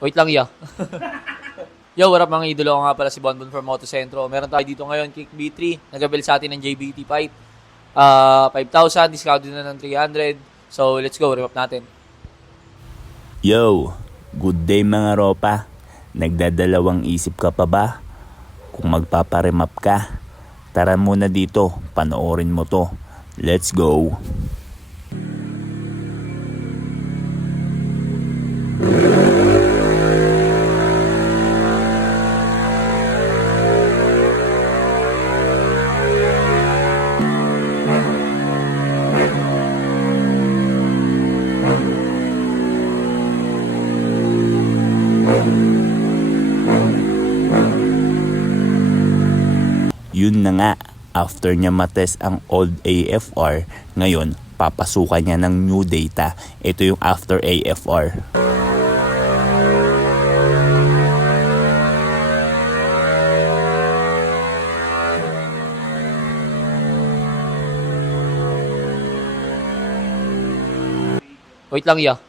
Wait lang, ya. Yo, what up mga idolo? Ako nga pala si Bonbon from Motocentro. Meron tayo dito ngayon, Kick B3. Nag-avail sa atin ng JBT pipe. 5,000, discounted na ng 300. So, let's go, remap natin. Yo, good day mga ropa. Nagdadalawang isip ka pa ba? Kung magpaparemap ka, tara muna dito, panoorin mo to. Let's go. Yun na nga, after niya matest ang old AFR, ngayon papasukan niya ng new data. Ito yung after AFR. Wait lang, ya.